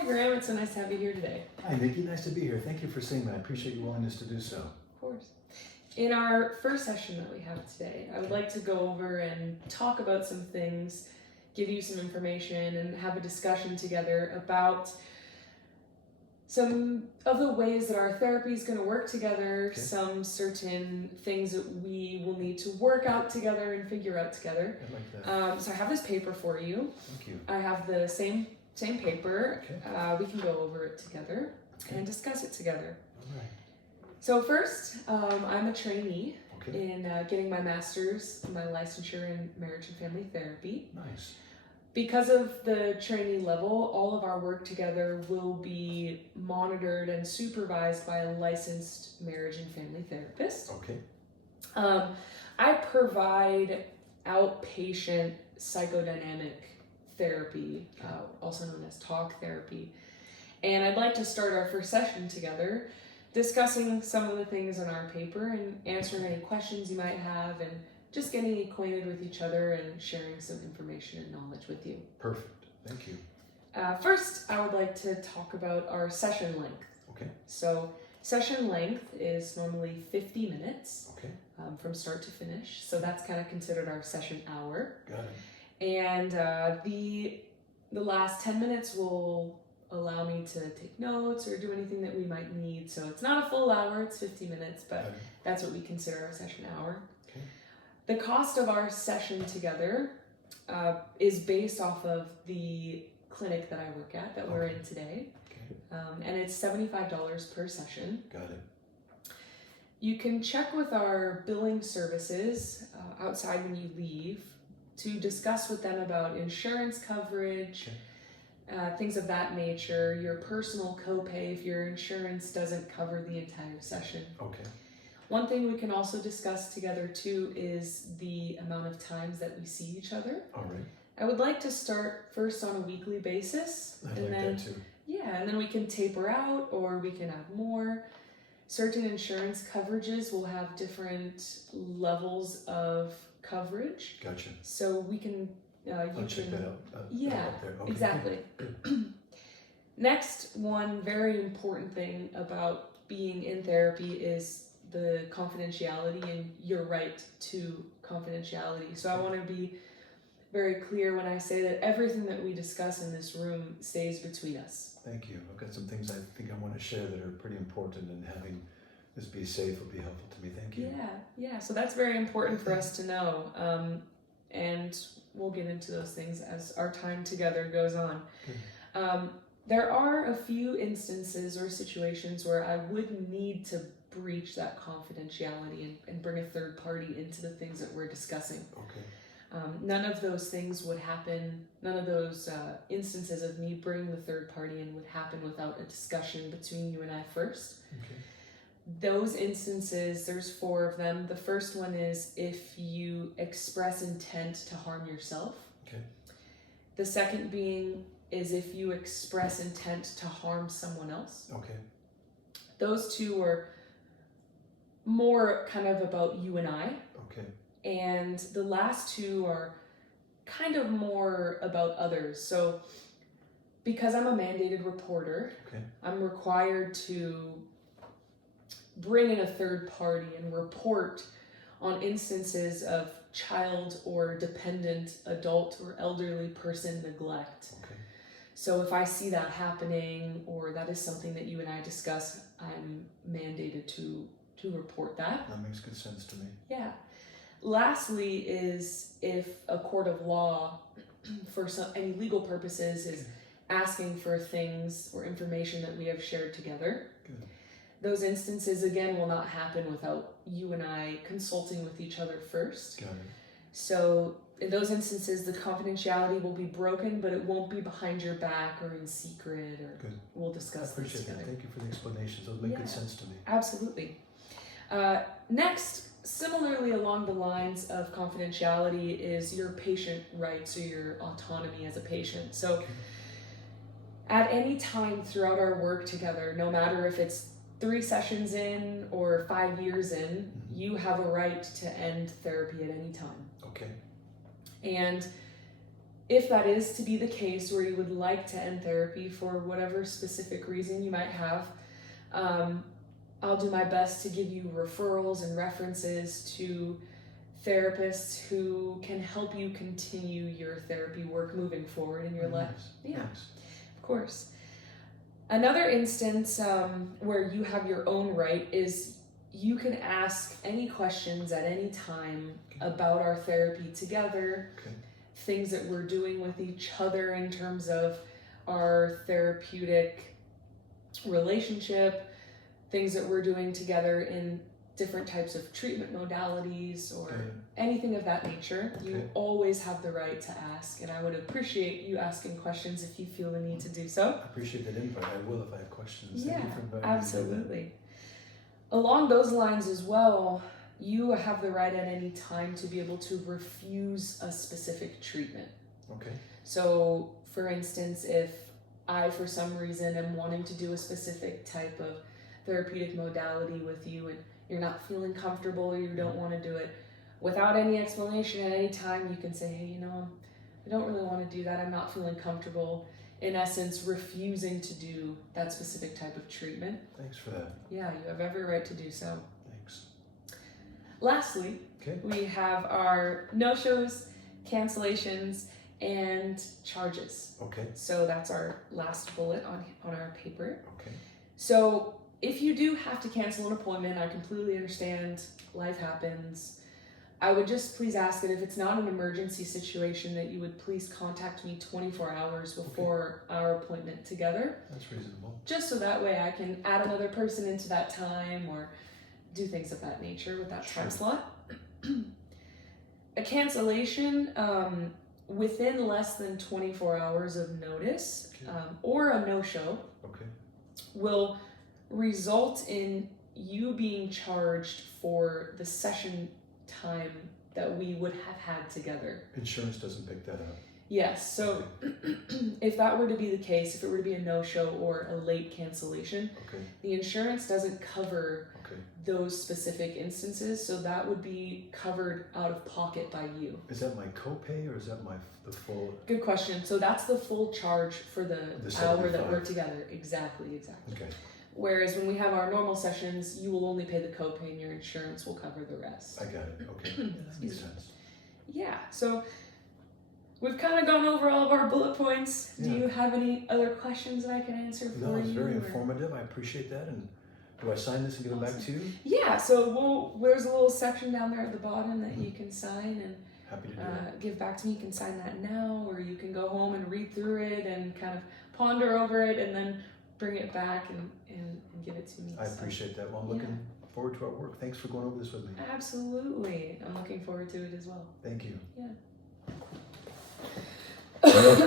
Hi, Graham. It's so nice to have you here today. Hi, Nikki. Nice to be here. Thank you for seeing me. I appreciate your willingness to do so. Of course. In our first session that we have today, I would like to go over and talk about some things, give you some information, and have a discussion together about some of the ways that our therapy is going to work together, some certain things that we will need to work out together and figure out together. I like that. So I have this paper for you. Thank you. I have the same paper. Okay. We can go over it together and discuss it together. All right. So first, I'm a trainee Okay. in getting my master's, my licensure in marriage and family therapy. Nice. Because of the trainee level, all of our work together will be monitored and supervised by a licensed marriage and family therapist. Okay. I provide outpatient psychodynamic therapy, also known as talk therapy. And I'd like to start our first session together discussing some of the things in our paper and answering any questions you might have and just getting acquainted with each other and sharing some information and knowledge with you. Perfect. Thank you. First, I would like to talk about our session length. Okay. So session length is normally 50 minutes Okay. from start to finish. So that's kind of considered our session hour. Got it. And the last 10 minutes will allow me to take notes or do anything that we might need. So it's not a full hour, it's 50 minutes, but that's what we consider our session hour. Okay. The cost of our session together is based off of the clinic that I work at, that we're in today. Okay. And it's $75 per session. Got it. You can check with our billing services outside when you leave to discuss with them about insurance coverage, things of that nature, your personal copay if your insurance doesn't cover the entire session. Okay. One thing we can also discuss together too is the amount of times that we see each other. All right. I would like to start first on a weekly basis. I like that too. Yeah, and then we can taper out or we can add more. Certain insurance coverages will have different levels of coverage. Gotcha. So we can, I'll check that out. Yeah, up there. Okay. exactly. Good. Next, one very important thing about being in therapy is the confidentiality and your right to confidentiality. So I want to be very clear when I say that everything that we discuss in this room stays between us. Thank you. I've got some things I think I want to share that are pretty important, and having this be safe will be helpful to me. Thank you. Yeah. So that's very important for us to know. And we'll get into those things as our time together goes on. There are a few instances or situations where I would need to breach that confidentiality and bring a third party into the things that we're discussing. Okay. None of those things would happen, none of those instances of me bringing the third party in would happen without a discussion between you and I first. Okay. Those instances, there's 4 of them. The first one is if you express intent to harm yourself. Okay. The second being is if you express intent to harm someone else. Okay. Those 2 are more kind of about you and I. Okay. And the last 2 are kind of more about others. So because I'm a mandated reporter, I'm required to bring in a third party and report on instances of child or dependent adult or elderly person neglect. Okay. So if I see that happening or that is something that you and I discuss, I'm mandated to report that. That makes good sense to me. Yeah. Lastly is if a court of law for any legal purposes is asking for things or information that we have shared together. Good. Those instances, again, will not happen without you and I consulting with each other first. Got it. So in those instances, the confidentiality will be broken, but it won't be behind your back or in secret, or Good. We'll I discuss this appreciate together. that. Thank you for the explanations. Those make good sense to me. Absolutely. Next, similarly along the lines of confidentiality is your patient rights or your autonomy as a patient. So at any time throughout our work together, no matter if it's 3 sessions in or 5 years in, you have a right to end therapy at any time. Okay. And if that is to be the case where you would like to end therapy for whatever specific reason you might have, I'll do my best to give you referrals and references to therapists who can help you continue your therapy work moving forward in your life. Yeah, Nice. of course. Another instance where you have your own right is you can ask any questions at any time about our therapy together, Okay. things that we're doing with each other in terms of our therapeutic relationship, things that we're doing together in different types of treatment modalities or anything of that nature. Okay. You always have the right to ask, and I would appreciate you asking questions if you feel the need to do so. I appreciate that input. I will if I have questions. Yeah, Thank you for inviting me to do that. absolutely. Along those lines as well, you have the right at any time to be able to refuse a specific treatment. Okay. So, for instance, if I, for some reason, am wanting to do a specific type of therapeutic modality with you and you're not feeling comfortable or you don't want to do it, without any explanation at any time, you can say, hey, you know, I don't really want to do that. I'm not feeling comfortable. In essence, refusing to do that specific type of treatment. Thanks for that. Yeah, you have every right to do so. Thanks. Lastly, Okay. we have our no-shows, cancellations, and charges. Okay. So that's our last bullet on our paper. Okay. So if you do have to cancel an appointment, I completely understand, life happens. I would just please ask that if it's not an emergency situation that you would please contact me 24 hours before our appointment together. That's reasonable. Just so that way I can add another person into that time or do things of that nature with that time slot. A cancellation within less than 24 hours of notice or a no-show will result in you being charged for the session time that we would have had together. Insurance doesn't pick that up. Yes, so if that were to be the case, if it were to be a no-show or a late cancellation, the insurance doesn't cover those specific instances, so that would be covered out of pocket by you. Is that my copay or is that the full? Good question. So that's the full charge for the hour that 75. we're together. Exactly. Okay. Whereas when we have our normal sessions, you will only pay the copay and your insurance will cover the rest. I got it. Okay. Yeah, that makes sense. Yeah, so we've kind of gone over all of our bullet points. Do you have any other questions that I can answer for you? No, it's very informative. I appreciate that. And do I sign this and give it back to you? Yeah, so there's a little section down there at the bottom that you can sign and happy to do it. Give back to me. You can sign that now, or you can go home and read through it and kind of ponder over it and then bring it back and give it to me. I appreciate that. Well, I'm looking forward to our work. Thanks for going over this with me. Absolutely. I'm looking forward to it as well. Thank you. Yeah.